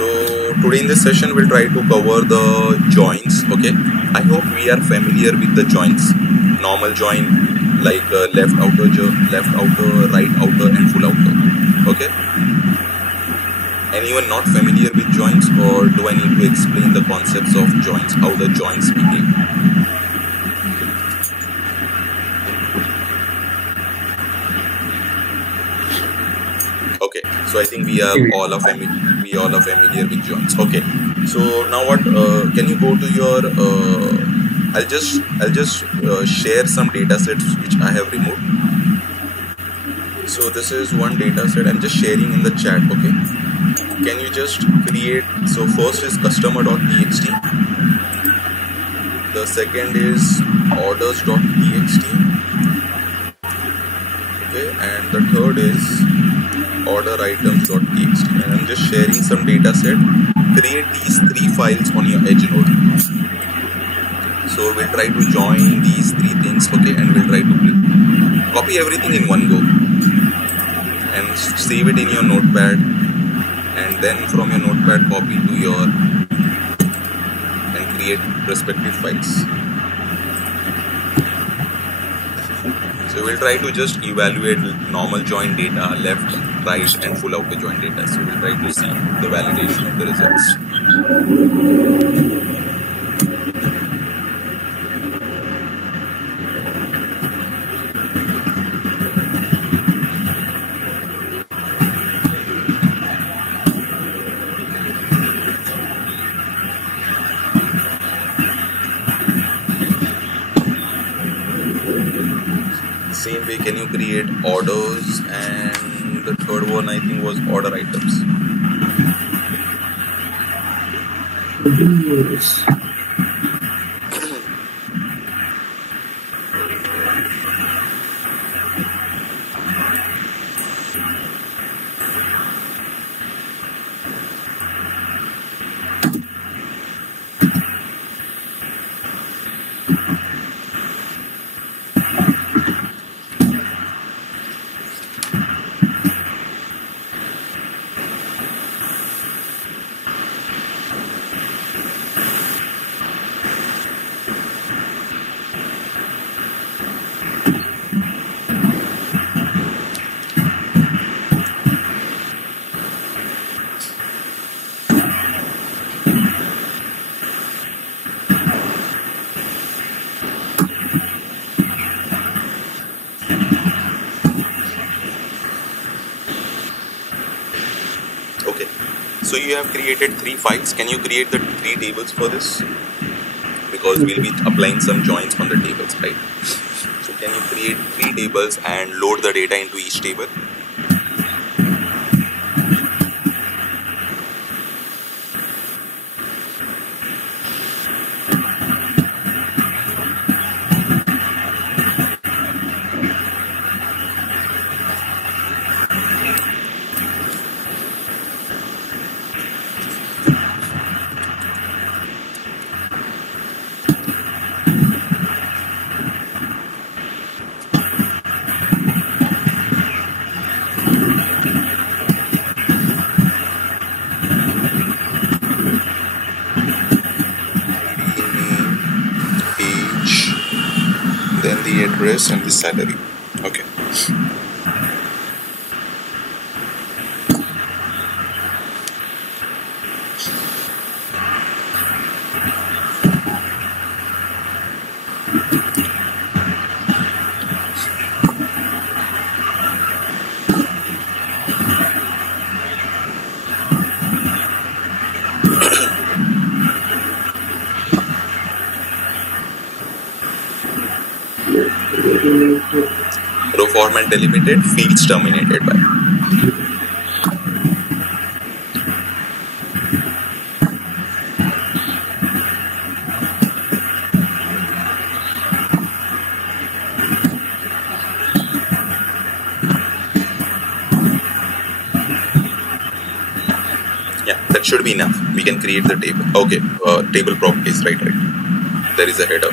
So today in this session we'll try to cover the joints. Okay, I hope we are familiar with the joints. Normal joint like left outer, right outer and full outer. Okay, anyone not familiar with joints, or do I need to explain the concepts of joints, how the joints behave? Okay, so I think we all are familiar with joints. Okay, so now what? Can you go to your? I'll just share some data sets which I have removed. So this is one data set. I'm just sharing in the chat. Okay, can you just create? So first is customer.txt. The second is orders.txt. Okay, and the third is order items.txt, and I'm just sharing some data set. Create these three files on your edge node. So we'll try to join these three things, okay, and we'll try to copy everything in one go and save it in your notepad, and then from your notepad copy to your and create respective files. So we'll try to just evaluate normal join data, left, right and full outer join data. So we'll try to see the validation of the results. Same way, can you create orders, and the third one I think was order items. So you have created three files. Can you create the three tables for this? Because we'll be applying some joins on the tables, right? So can you create three tables and load the data into each table? Address and the salary. Okay. Row format delimited, fields terminated by. Yeah, that should be enough. We can create the table. Okay, table properties, right. There is a header.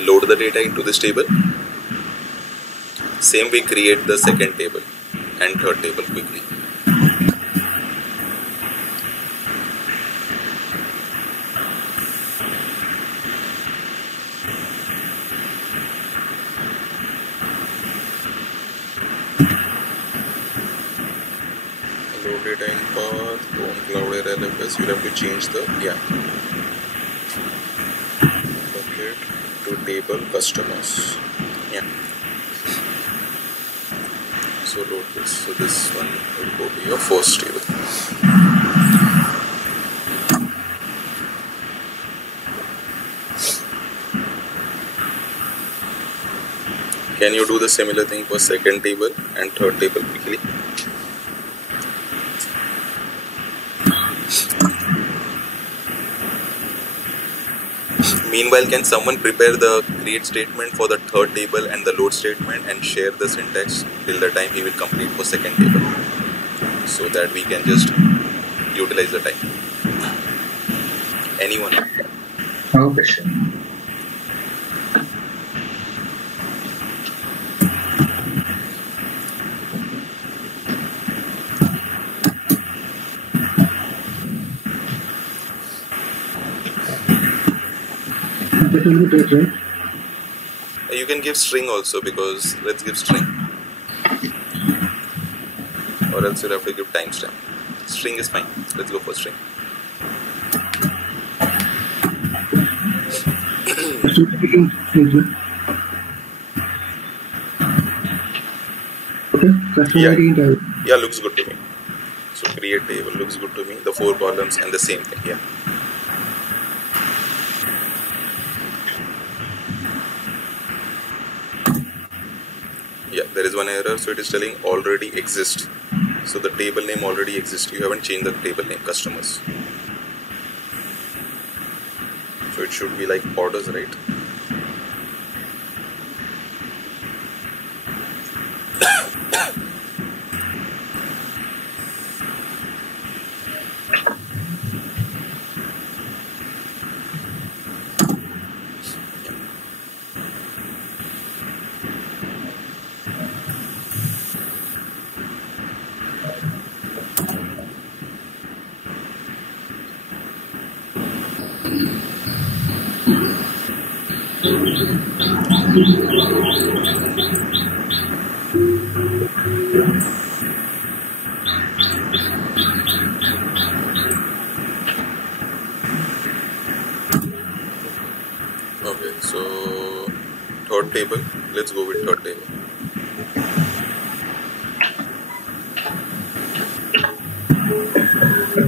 load the data into this table. Same we create the second table and third table quickly. Load data in path, home cloud LFS, we'll have to change the bucket to table customers. So load this. So this one will go to your first table. Can you do the similar thing for second table and third table quickly? Meanwhile, can someone prepare the create statement for the third table and the load statement and share the syntax till the time he will complete for second table, so that we can just utilize the time? Anyone? Okay, sure. You can give string also, because let's give string, or else you'll have to give timestamp. String is fine. Let's go for string. Yeah, looks good to me. So create table looks good to me. The 4 columns and the same thing. Yeah, there is one error, so it is telling already exists. So the table name already exists. You haven't changed the table name, customers. So it should be like orders, right? Okay, so third table, let's go with third table.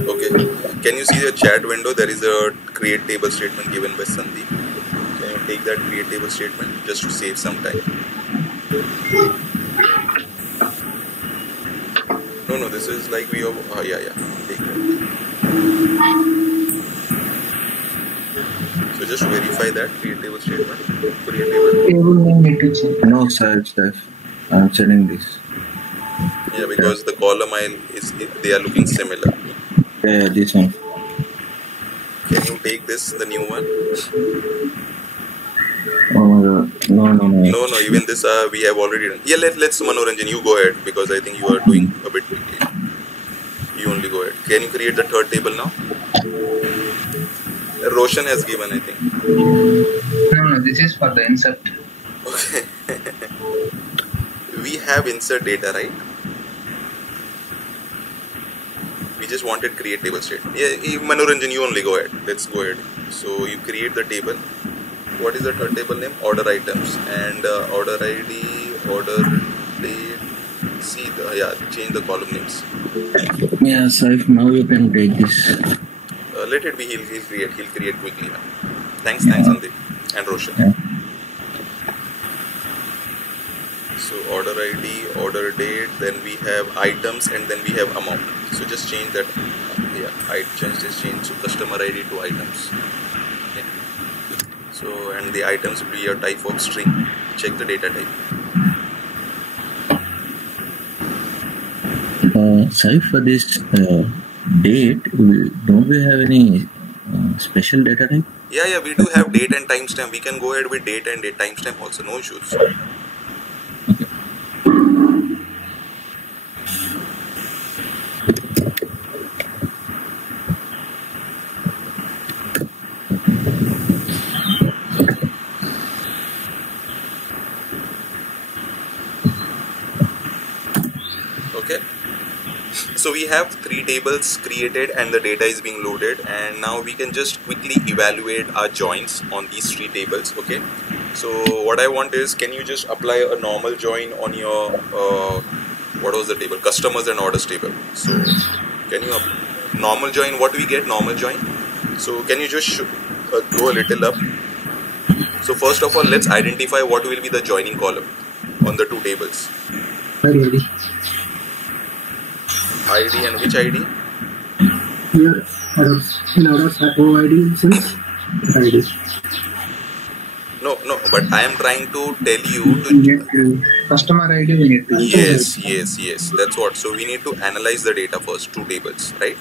Okay, can you see the chat window? There is a create table statement given by Sandeep. Can you take that create table statement just to save some time? No, this is like we have, take that. So just verify that create table statement. Create table. No, Saif. I'm sending this. Yeah, because the column they are looking similar. Yeah, this one. Can you take this, the new one? Oh my god. No. Even this we have already done. Yeah, let's Manoranjan, you go ahead, because I think you are doing a bit quickly. You only go ahead. Can you create the third table now? Roshan has given, I think. No, this is for the insert. Okay. We have insert data, right? We just wanted create table statement. Yeah, Manoranjan, you only go ahead. Let's go ahead. So you create the table. What is the third table name? Order items, and order ID, order date. Change the column names. Yeah, Saif, now you can take this. Let it be. He'll create quickly now. Thanks, Sandeep and Roshan. Yeah. So order ID, order date, then we have items, and then we have amount. So just change that. Change so customer ID to items. Yeah. So, and the items will be a type of string. Check the data type. Saif, for this date, don't we have any special data type? Yeah, we do have date and timestamp. We can go ahead with date and date timestamp also, no issues. Okay. So we have 3 tables created and the data is being loaded, and now we can just quickly evaluate our joins on these 3 tables. Okay. So what I want is, can you just apply a normal join on your what was the table? Customers and orders table. So can you normal join? What we get normal join? So can you just go a little up? So first of all, let's identify what will be the joining column on the 2 tables. ID and which ID? Here, in order OID sense, ID. No, but I am trying to tell you to customer ID we need to. Yes. That's what. So we need to analyze the data first, 2 tables, right?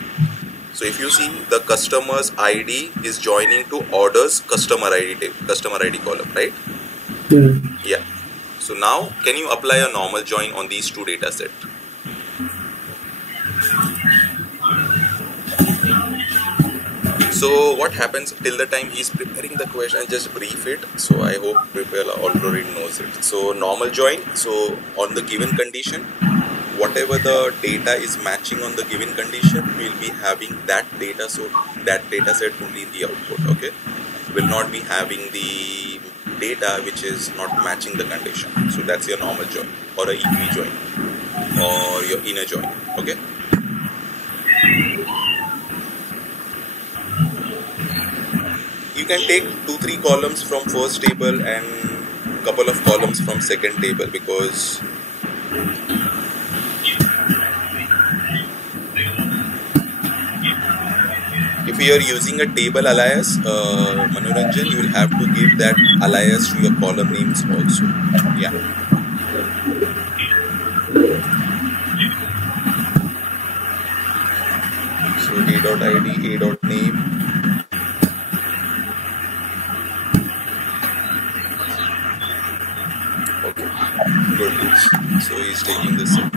So if you see, the customer's ID is joining to orders customer ID table, customer ID column, right? Yeah. So now, can you apply a normal join on these 2 data set? So what happens till the time he's preparing the question, just brief it. So I hope people already knows it. So normal join. So on the given condition, whatever the data is matching on the given condition, we'll be having that data. So that data set only in the output. Okay, will not be having the data which is not matching the condition. So that's your normal join or a EV join or your inner join. Okay. You can take 2-3 columns from first table and couple of columns from second table, because if you are using a table alias, Manoranjan, you will have to give that alias to your column names also. Yeah. So a.id, a.name. Good. So he's taking this in.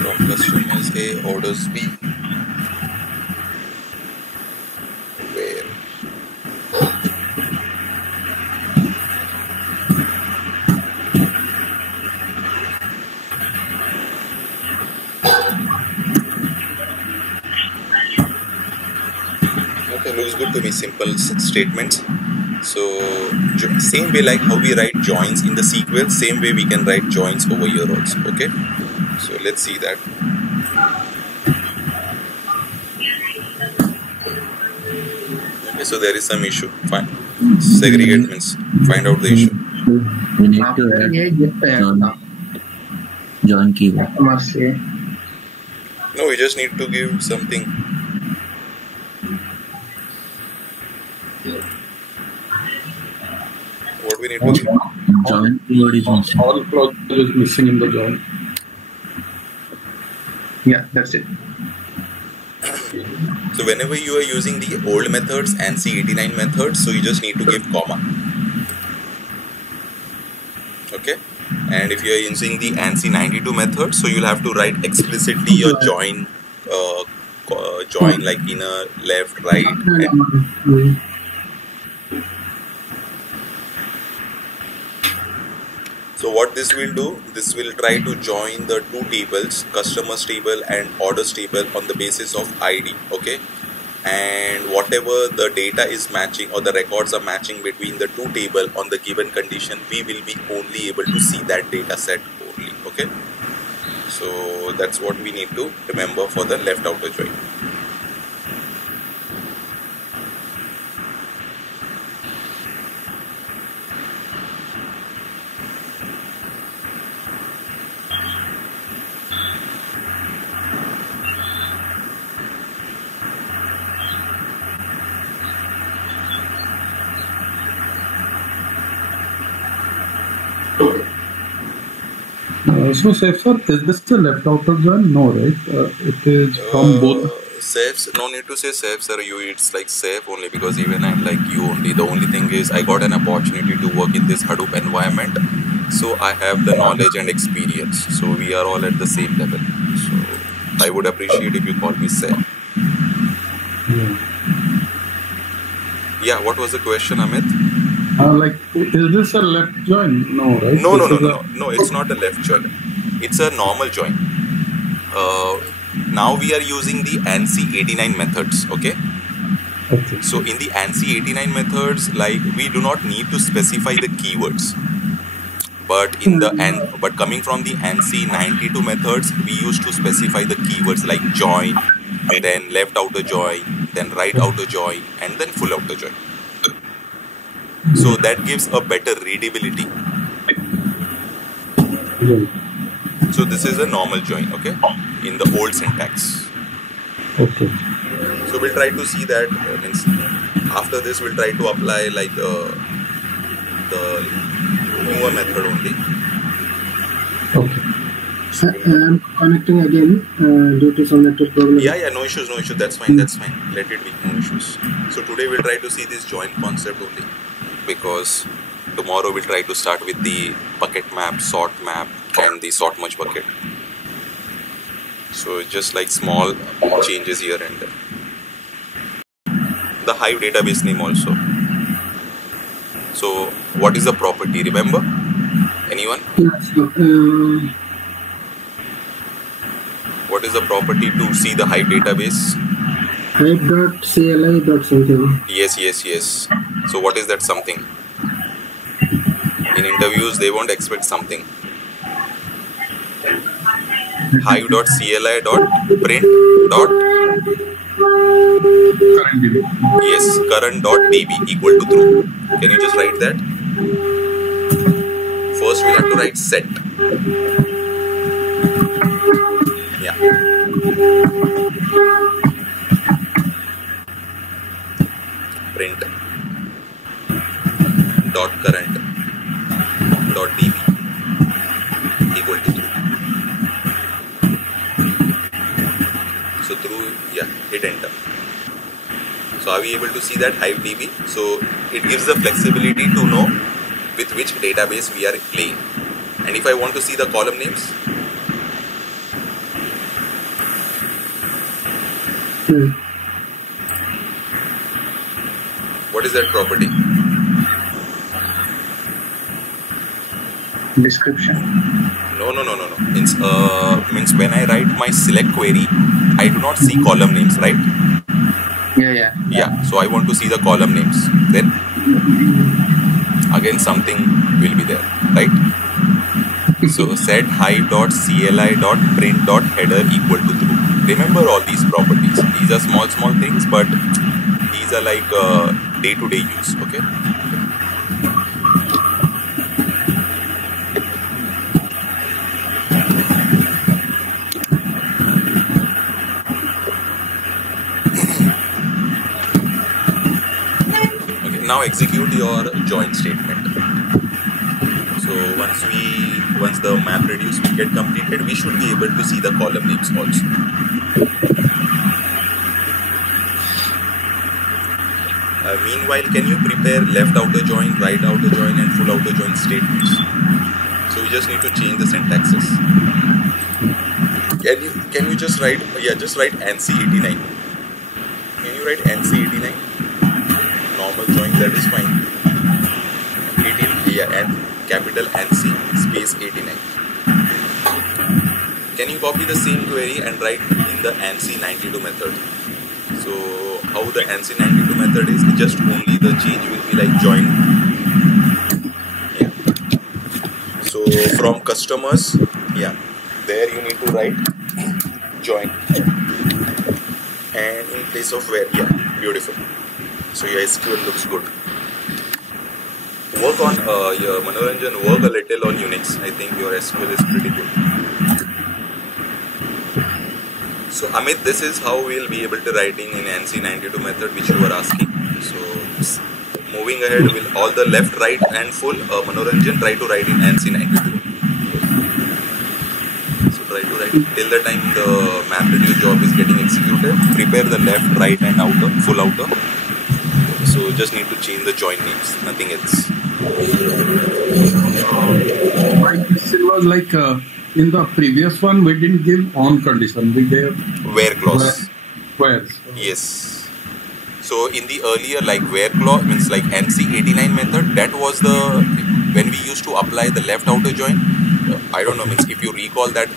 From customers A, orders B. Where? Looks good to me. Simple statements. So same way like how we write joins in the SQL, same way we can write joins over here also. Okay, so let's see that. Okay, so there is some issue. Fine. Segregate means find out the issue. We need to add join keyword. No, we just need to give something. What we need to give? Join keyword is missing. All clause is missing in the join. Yeah, that's it. So whenever you are using the old methods, ANSI 89 methods, so you just need to give comma. Okay. And if you are using the ANSI 92 method, so you'll have to write explicitly your join, join like inner, left, right. And so what this will do, this will try to join the 2 tables, customers table and orders table, on the basis of ID. Okay. And whatever the data is matching or the records are matching between the 2 table on the given condition, we will be only able to see that data set only. Okay. So that's what we need to remember for the left outer join. So, Saif sir, is this the left outer join? No, right? It is from both. Safe, no need to say safe, sir. It's like safe only because even I'm like you only. The only thing is I got an opportunity to work in this Hadoop environment, so I have the knowledge and experience. So we are all at the same level. So I would appreciate if you call me safe. Yeah. What was the question, Amit? Like, is this a left join? No, right? No. It's not a left join. It's a normal join. Now we are using the ANSI 89 methods. Okay. So in the ANSI 89 methods, like we do not need to specify the keywords. But but coming from the ANSI 92 methods, we used to specify the keywords like join, then left outer join, then right outer join, and then full outer join. So that gives a better readability. So this is a normal join, okay, in the old syntax. Okay. So we'll try to see that. After this, we'll try to apply like the newer method only. Okay. So, I'm connecting again due to some network problem. Yeah, no issues. That's fine. Let it be, no issues. So today we'll try to see this join concept only, because tomorrow we'll try to start with the bucket map, sort map, and the sort merge bucket. So just like small changes here and there. The Hive database name also. So what is the property? Remember? Anyone? What is the property to see the Hive database? Hive.cli.something. Yes. So what is that something? In interviews, they won't expect something. Hive.cli.print. Current DB. Yes, current.db equal to true. Can you just write that? First, we'll have to write set. Yeah. Print dot current dot db equal to true. So through, yeah, hit enter. So are we able to see that Hive DB? So it gives the flexibility to know with which database we are playing. And if I want to see the column names, what is that property? Description. No. Means when I write my select query, I do not see column names, right? Yeah. So I want to see the column names. Then again something will be there, right? So set hive.cli.print.header equal to true. Remember all these properties. These are small things, but these are like day-to-day use. Okay. Now execute your join statement. So once the map reduce will get completed, we should be able to see the column names also. Meanwhile, can you prepare left outer join, right outer join, and full outer join statements? So we just need to change the syntaxes. Can you just write? Yeah, just write ANSI 89. Can you write ANSI 89? Normal join, that is fine. 18, yeah, and capital ANSI space 89. Can you copy the same query and write in the ANSI 92 method? So how the ANSI 92 method is, just only the change will be like join. Yeah. So from customers, yeah, there you need to write join. And in place of where, yeah, beautiful. So your SQL looks good. Work on your Manoranjan, work a little on Unix. I think your SQL is pretty good. So Amit, this is how we'll be able to writing in ANSI 92 method which you were asking. So moving ahead, will all the left, right and full Manoranjan try to write in ANSI 92. try to write till the time the map reduce job is getting executed. Prepare the left, right, and outer, full outer. So just need to change the join names, nothing else. My question was like in the previous one we didn't give on condition, we gave Where clause. where. Yes. So in the earlier like where clause means like MC89 method, that was the when we used to apply the left outer join. I don't know, means if you recall that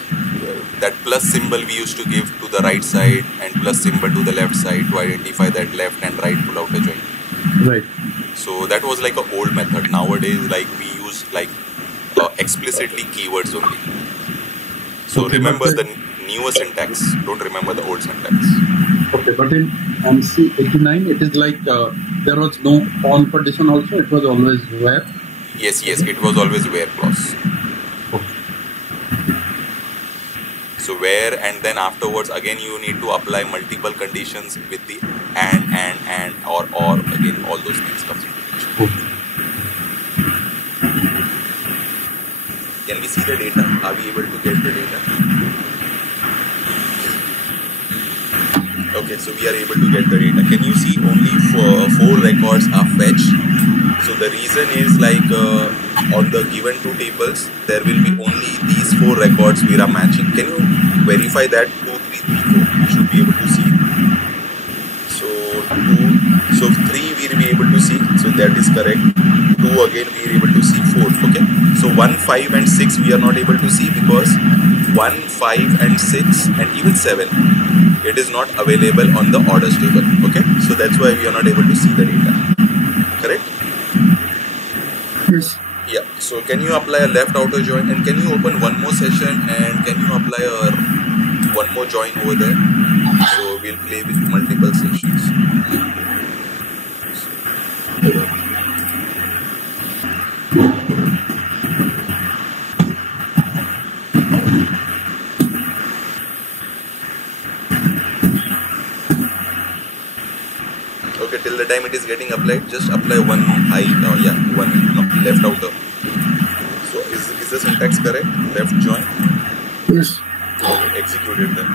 that plus symbol we used to give to the right side and plus symbol to the left side to identify that left and right full outer join. Right. So that was like an old method. Nowadays, like we use like explicitly keywords only. So Okay, remember but the newer syntax. Don't remember the old syntax. Okay, but in MC89 it is like there was no on condition also, it was always where. Yes, it was always where clause. Okay. So where, and then afterwards again you need to apply multiple conditions with the and or again all those things comes into picture. Okay. Can we see the data? Are we able to get the data? Okay, so we are able to get the data. Can you see only 4 records are fetched? So the reason is like on the given 2 tables, there will be only these 4 records we are matching. Can you verify that 2, 3, 3, 4? You should be able to see. So 3 we will be able to see. So that is correct. 2 again we are able to see 4. Okay. So 1, 5 and 6 we are not able to see because 1, 5 and 6 and even 7 it is not available on the orders table. Okay. So that's why we are not able to see the data. Correct? Yes. Yeah. So can you apply a left outer join and can you open one more session and can you apply one more join over there? So we'll play with multiple sessions. Okay, till the time it is getting applied, just apply one one left outer. So is the syntax correct? Left join? Yes. Okay, execute it then.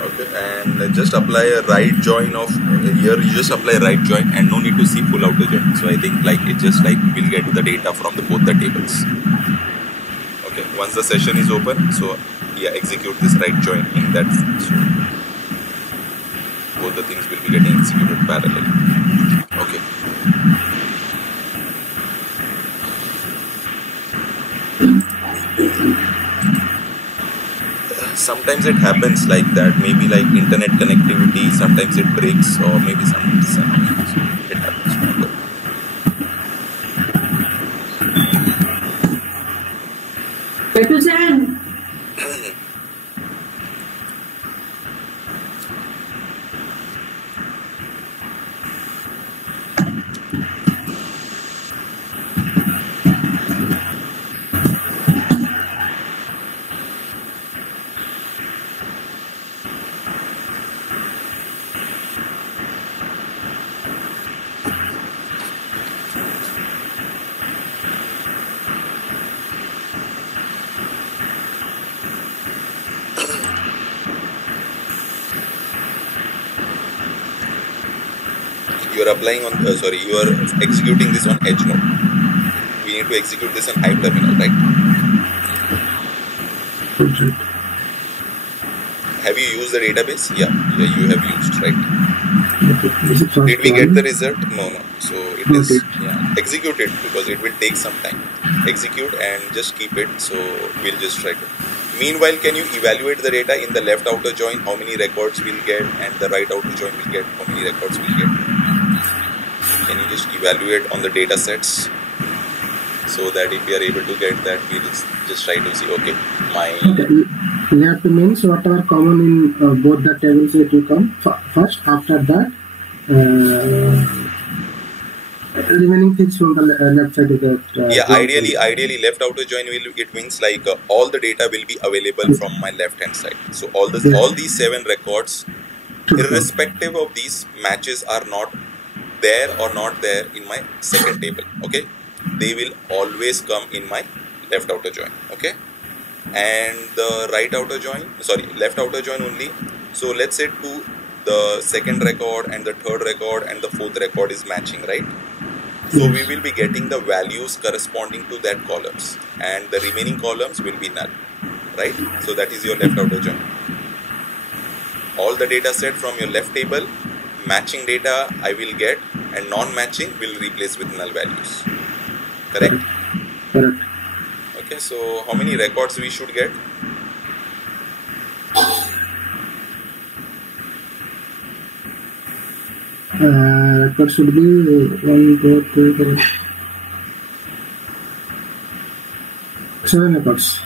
Okay, and just apply a right join of here. You just apply right join and no need to see full outer join. So I think like it just like we'll get the data from both the tables. Okay, once the session is open, so yeah, execute this right join in that. So both the things will be getting executed parallel. Okay. Sometimes it happens like that, maybe like internet connectivity, sometimes it breaks or maybe some it happens. You are applying on, you are executing this on edge node. We need to execute this on Hive terminal, right? Have you used the database? Yeah, you have used, right? Did we get the result? No. So it is, execute it because it will take some time. Execute and just keep it. So we'll just try to. Meanwhile, can you evaluate the data in the left outer join? How many records we'll get, and the right outer join will get how many records we'll get? Can you just evaluate on the data sets so that if we are able to get that, we'll just try to see, okay, left means whatever common in both the tables it will come first. After that, remaining things from the left side get. Ideally, left outer join it means like all the data will be available from my left hand side. So all these 7 records irrespective of these matches are not there or not there in my second table. Okay, they will always come in my left outer join. Okay, and the right outer join, sorry, left outer join only. So let's say the second record and the third record and the fourth record is matching, right? So we will be getting the values corresponding to that columns, and the remaining columns will be null, right? So that is your left outer join. All the data set from your left table, matching data I will get, and non-matching will replace with null values. Correct? Correct. Okay, so how many records we should get? Record should be 1, 2, 3, 4, 7 records.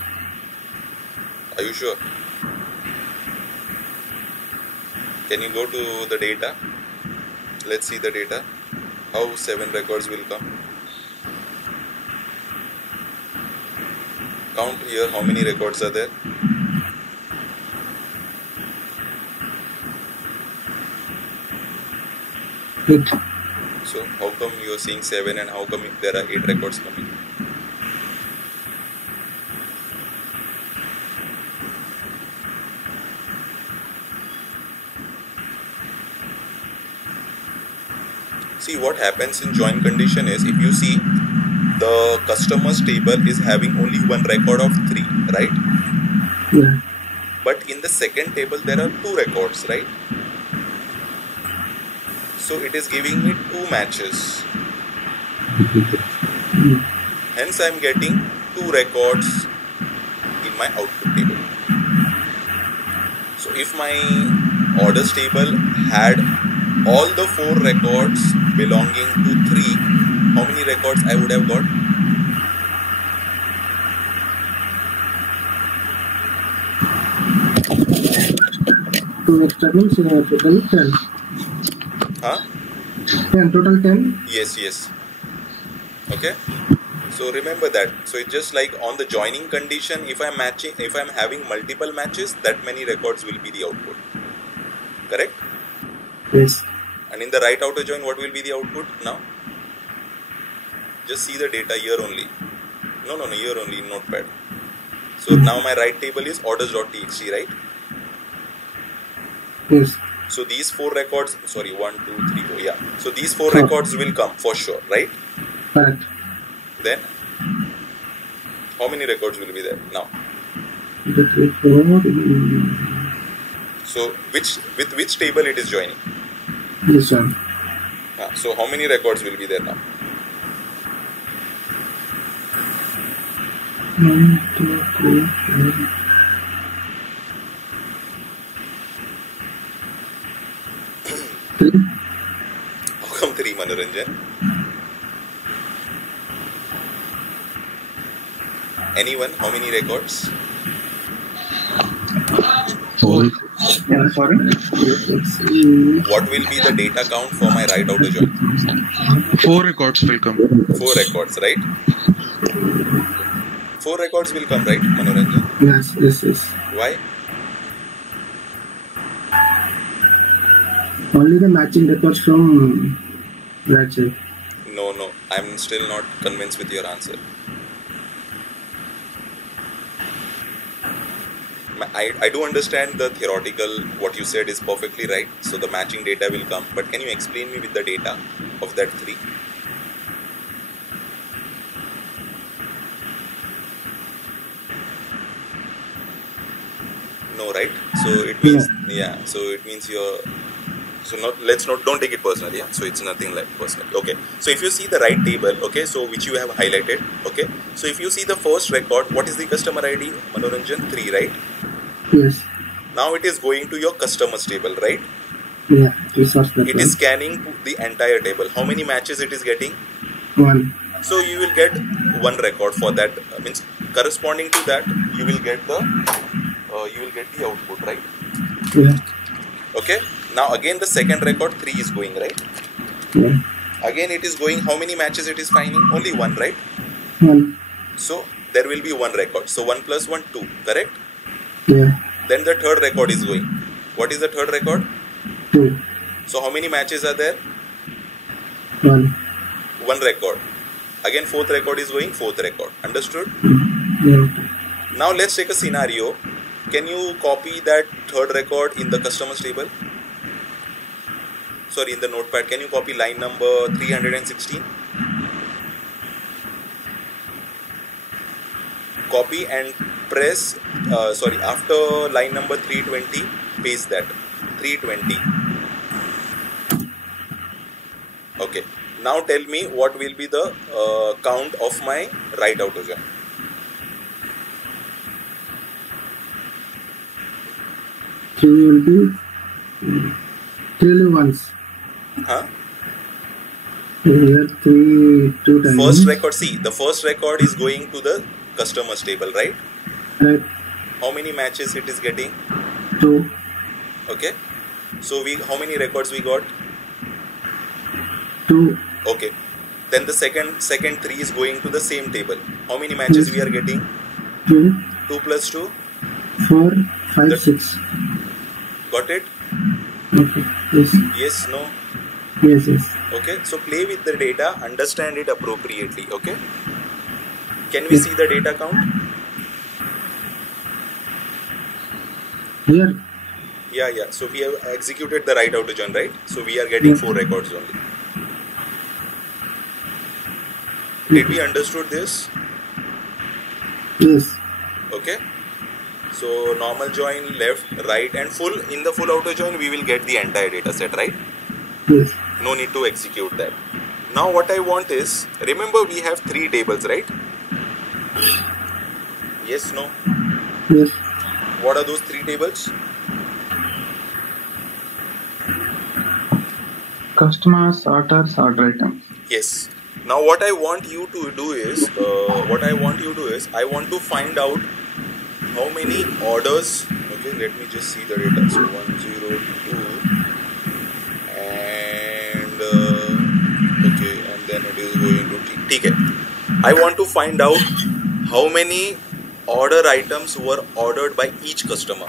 Are you sure? Can you go to the data? Let's see the data. How 7 records will come? Count here how many records are there. Good. So how come you are seeing 7 and how come there are 8 records coming? See, what happens in join condition is, if you see, the customers table is having only one record of 3, right? Yeah. But in the second table there are 2 records, right? So it is giving me 2 matches. Hence I am getting 2 records in my output table. So if my orders table had all the 4 records belonging to 3, how many records I would have got? Two extra means total 10. Huh? 10, total 10. Yes. Okay. So remember that. So it's just like on the joining condition, if I'm having multiple matches, that many records will be the output. Correct? Yes. And in the right outer join, what will be the output now? Just see the data here only. No, here only in Notepad. So now my right table is orders.txt, right? Yes. So these 4 records, sorry, 1, 2, 3, 4, yeah. So these 4 records will come for sure, right? Correct. Then, how many records will be there now? So with which table it is joining? This one. So how many records will be there now? 1, 2, 3, 4. How come 3, Manoranjan? Anyone? How many records? 4. Yeah, sorry. What will be the data count for my right outer join? 4 records will come. 4 records, right? 4 records will come, right, Manoranjan? Yes. Why? Only the matching records from right side. No. I'm still not convinced with your answer. I do understand the theoretical, what you said is perfectly right. So the matching data will come. But can you explain me with the data of that 3? No, right? So it means, yeah. So it means you're. So don't take it personally. Yeah. So it's nothing like personal. Okay. So if you see the right table, okay. So which you have highlighted, okay. So if you see the first record, what is the customer ID? Manoranjan 3, right? Yes. Now it is going to your customers table, right? Yeah. It is scanning the entire table. How many matches it is getting? 1. So you will get 1 record for that. Means corresponding to that, you will get the output, right? Yeah. Okay. Now again the second record 3 is going, right? Yeah. Again it is going. How many matches it is finding? Only 1, right? 1. So there will be 1 record. So 1 plus 1, 2, correct? Yeah. Then the third record is going. What is the third record? 2. So how many matches are there? 1. One record. Again, fourth record is going fourth record. Understood? Yeah. Now let's take a scenario. Can you copy that third record in the customers table? Sorry, in the notepad. Can you copy line number 316? Copy and press, after line number 320, paste that. 320. Okay. Now tell me what will be the count of my right outer join. So you will be 3 ones. Huh? Here 3 2 times. First record, see, the first record is going to the customers table, right? Right. How many matches it is getting? 2. Okay. So how many records we got? 2. Okay. Then the second 3 is going to the same table. How many matches we are getting? 2. 2 plus 2? 4, 5, 6. Got it? Okay. Yes. Yes, no? Yes, yes. Okay. So play with the data, understand it appropriately. Okay. Can we see the data count? Here. Yeah. So we have executed the right outer join, right? So we are getting 4 records only. Did we understood this? Yes. Okay. So normal join, left, right, and full. In the full outer join, we will get the entire data set, right? Yes. No need to execute that. Now what I want is, remember we have 3 tables, right? Yes, no? Yes. What are those 3 tables? Customers, orders, order items. Yes. Now what I want you to do is, I want to find out how many orders. Okay, let me just see the data. So 102 and okay, and then it is going to T. Okay. I want to find out how many order items were ordered by each customer.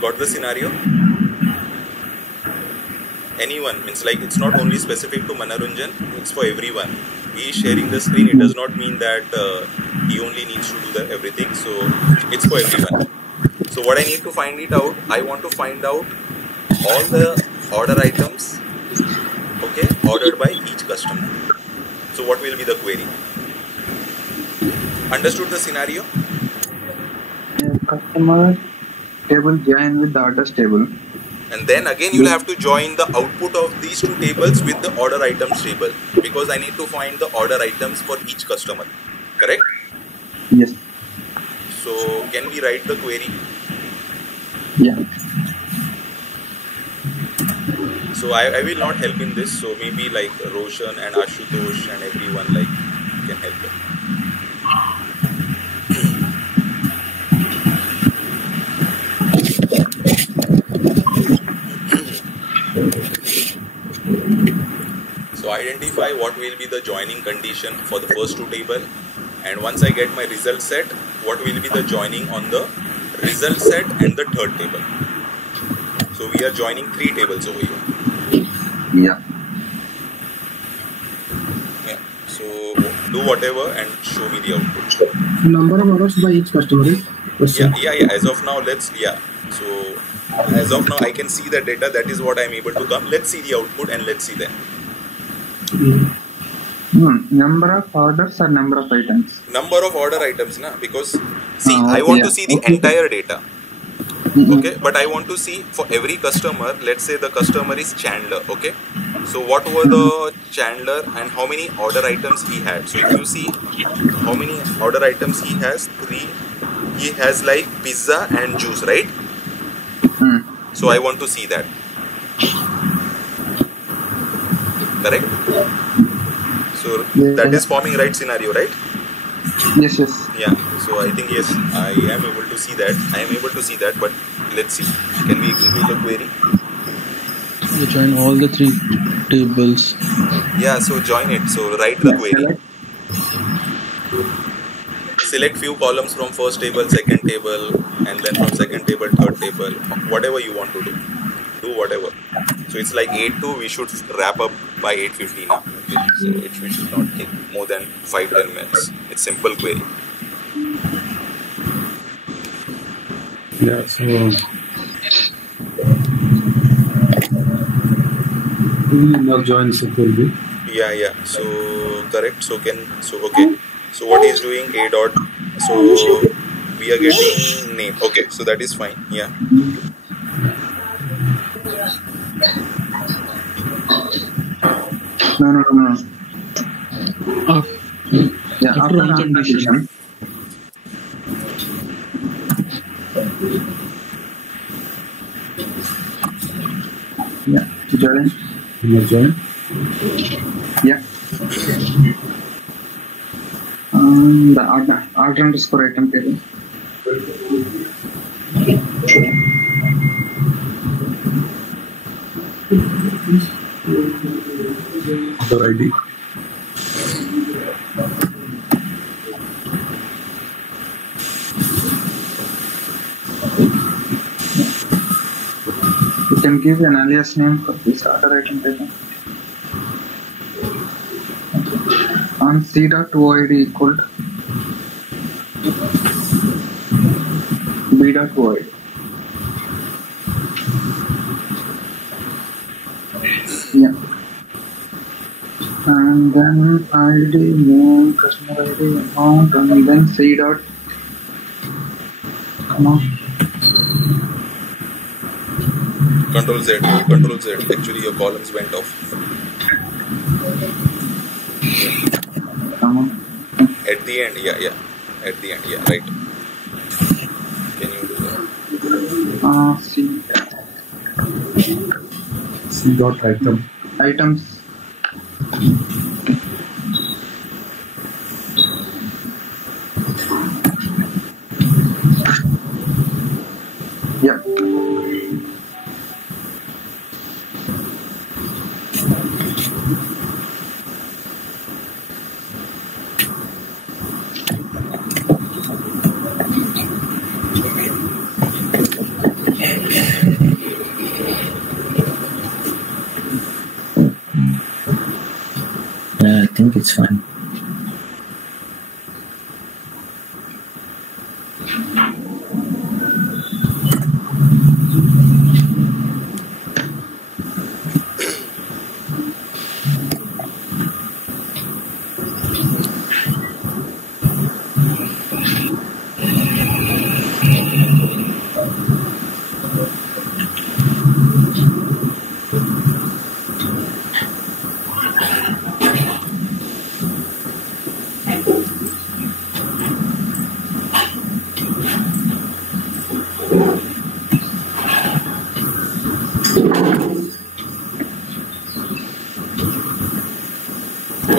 Got the scenario? Anyone, means like it's not only specific to Manoranjan, it's for everyone. He is sharing the screen, it does not mean that he only needs to do everything, so it's for everyone. So what I need to find it out, I want to find out all the order items, okay, ordered by each customer. So what will be the query? Understood the scenario? Customer table join with the orders table. And then again you will have to join the output of these 2 tables with the order items table, because I need to find the order items for each customer. Correct? Yes. So can we write the query? Yeah. So I will not help in this. So maybe like Roshan and Ashutosh and everyone like can help them. So identify what will be the joining condition for the first 2 table, and once I get my result set, what will be the joining on the result set and the third table. So we are joining 3 tables over here. Yeah. Yeah. So do whatever and show me the output. Number of orders by each customer is question. Yeah. As of now, So as of now, I can see the data. That is what I am able to come. Let's see the output and let's see then. Number of orders or number of items? Number of order items, na? Because see, I want to see the entire data. Okay, but I want to see for every customer. Let's say the customer is Chandler. Okay, so what were the Chandler and how many order items he had? So if you see how many order items he has, 3. He has like pizza and juice, right? So I want to see that. Correct? So that is forming right scenario, right? Yes. Yeah. So I think yes, I am able to see that. But let's see. Can we execute the query? You join all the 3 tables. Yeah. So join it. So write the query. select few columns from first table, second table, and then from second table, third table, whatever you want to do. Do whatever. So it's like 8:02, we should wrap up by 8:50 now. Okay, so we should not take more than 5-10 minutes. It's simple query. Yeah, so now join securely. Yeah. So correct. So okay. So what he's doing a dot. So we are getting name. Okay. So that is fine. Yeah. No. Uh, Yeah, After one condition. Yeah, join. Now join. Yeah. The order underscore item table. Order ID. You can give an alias name for this order item table. On c.oid equal b.oid. Yeah. And then ID, name, customer ID, amount, and then c dot. Come on. Control Z. Actually, your columns went off. Come on. At the end, yeah. At the end, yeah, right. Can you do that? C C dot item. items. Yeah. Yeah, I think it's fine.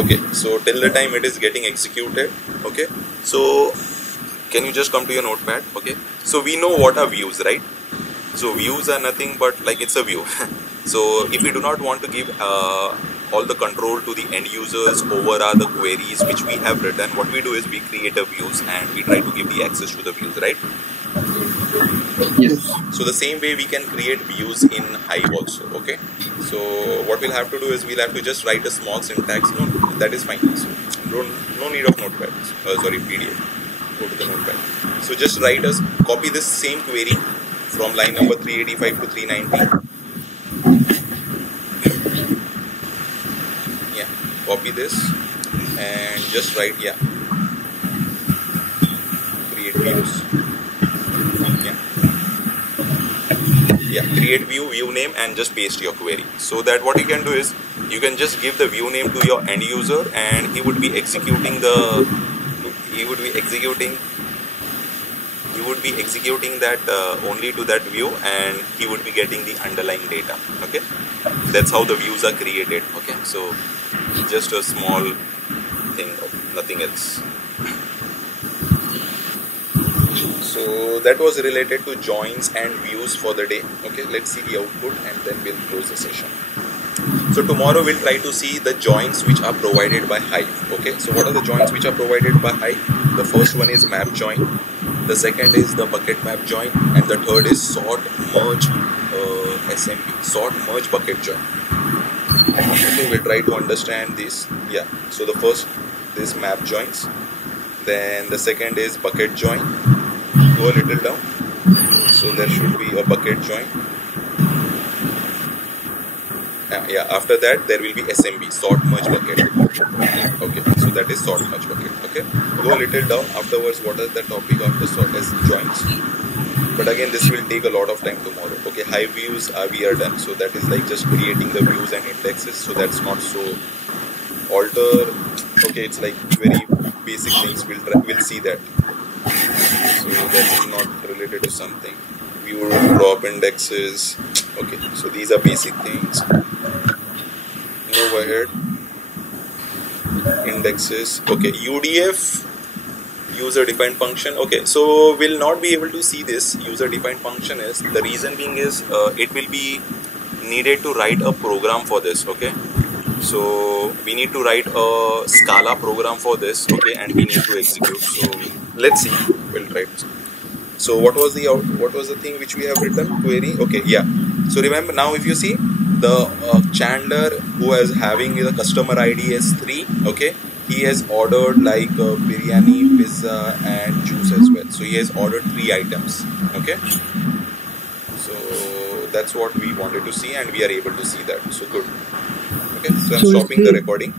Okay, so till the time it is getting executed, okay, so can you just come to your notepad? Okay, so we know what are views, right? So views are nothing but like it's a view. So if we do not want to give all the control to the end users over the queries which we have written, what we do is we create a views and we try to give the access to the views, right? Yes. So the same way we can create views in Hive also, okay? So what we'll have to do is we'll have to just write a small syntax. No, that is fine. So no need of notepad. PDF. Go to the notepad. So just write us, copy this same query from line number 385 to 390. Yeah, copy this and just write, yeah, create views. Yeah, create view name and just paste your query. So that what you can do is you can just give the view name to your end user and he would be executing that only to that view and he would be getting the underlying data. Okay, that's how the views are created. Okay, so just a small thing, nothing else. So that was related to joins and views for the day. Okay, let's see the output and then we'll close the session. So tomorrow we'll try to see the joins which are provided by Hive. Okay, so what are the joins which are provided by Hive? The first one is map join, the second is the bucket map join, and the third is sort merge SMB, sort merge bucket join. Okay, we'll try to understand this. Yeah, so the first is map joins, then the second is bucket join. Go a little down. So there should be a bucket join. Yeah, after that there will be SMB, sort merge bucket. Okay, so that is sort merge bucket. Okay, go a little down. Afterwards, what is the topic after sort as joins? But again, this will take a lot of time tomorrow. Okay, Hive views we are done. So that is like just creating the views and indexes. So that's not so alter. Okay, it's like very basic things. We'll see that. So that is not related to something. View drop indexes. Okay, so these are basic things. Move ahead. Indexes. Okay, UDF, user defined function. Okay, so we'll not be able to see this user defined function. Is the reason being is it will be needed to write a program for this. Okay, so we need to write a Scala program for this. Okay, and we need to execute. So let's see. We'll try to see. So what was the thing which we have written? Query. Okay, yeah. So remember now, if you see the Chandler who is having the customer ID as 3. Okay, he has ordered like biryani, pizza, and juice as well. So he has ordered 3 items. Okay, so that's what we wanted to see, and we are able to see that. So good. Okay, so I'm stopping the recording.